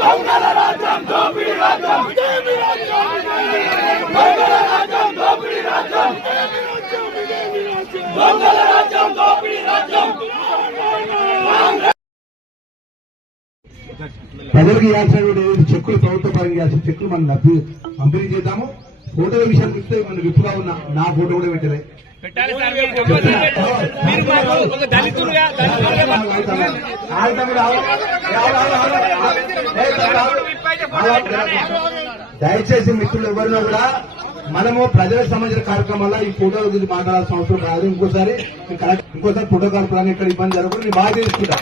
దొంగల రాజ్యం దోపిడీ రాజ్యం దొంగల రాజ్యం దోపిడీ రాజ్యం దొంగల రాజ్యం దోపిడీ రాజ్యం ప్రజలకు ఇవ్వాల్సిన చెక్కులు ప్రభుత్వ పరంగా ఇవ్వాల్సిన చెక్కులు మనం లబ్ధి పంపిణీ చేద్దాము. ఫోటోల విషయానికి వస్తే మన విప్పుగా ఉన్న నా ఫోటో కూడా పెట్టలే దయచేసి మిత్రులు ఎవరినో కూడా మనము ప్రజలకు సంబంధించిన కార్యక్రమాల్లో ఈ ఫోటోల గురించి మాట్లాడాల్సిన అవసరం రాదు. ఇంకోసారి ఫోటో కార్యక్రమాన్ని ఇక్కడ ఇబ్బంది జరగకుండా నేను బాగా తీసుకుంటా.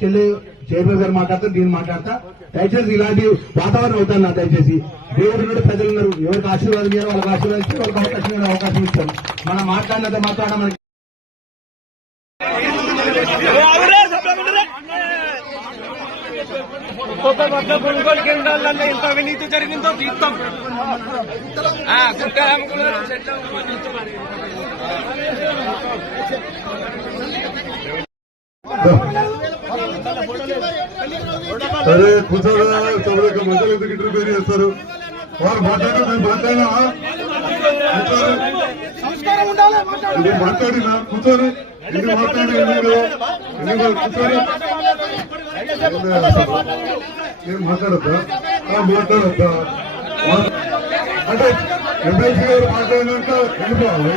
చెల్లి చైర్మన్ గారు మాట్లాడతా, నేను మాట్లాడతా. దయచేసి ఇలాంటి వాతావరణం అవుతాను. నా దయచేసి దేవుడు నుండి ప్రజలు ఉన్నారు, ఎవరికి ఆశీర్వాదం చేయాలి వాళ్ళకి ఆశీర్వాదించి ఎవరికి అవకాశం ఇస్తాం. మనం మాట్లాడినంత మాట్లాడడం మనకి కొనుగోలు కేంద్రాలలో ఎంత అవినీతి జరిగిందో తీర్థం సరే కూర్చోగా చదువు మధ్యలో ఎందుకు ఇంటర్వ్యూ చేస్తారు? వారు మాట్లాడు, నేను మాట్లాడినా ఇది మాట్లాడినా కూర్చోరు, ఇది మాట్లాడి కూర్చోరు. నేను మాట్లాడద్దా మాట్లాడద్దా అంటే ఎమ్మెల్సీ గారు మాట్లాడినాక వెళ్ళిపోవాలి.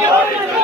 Don't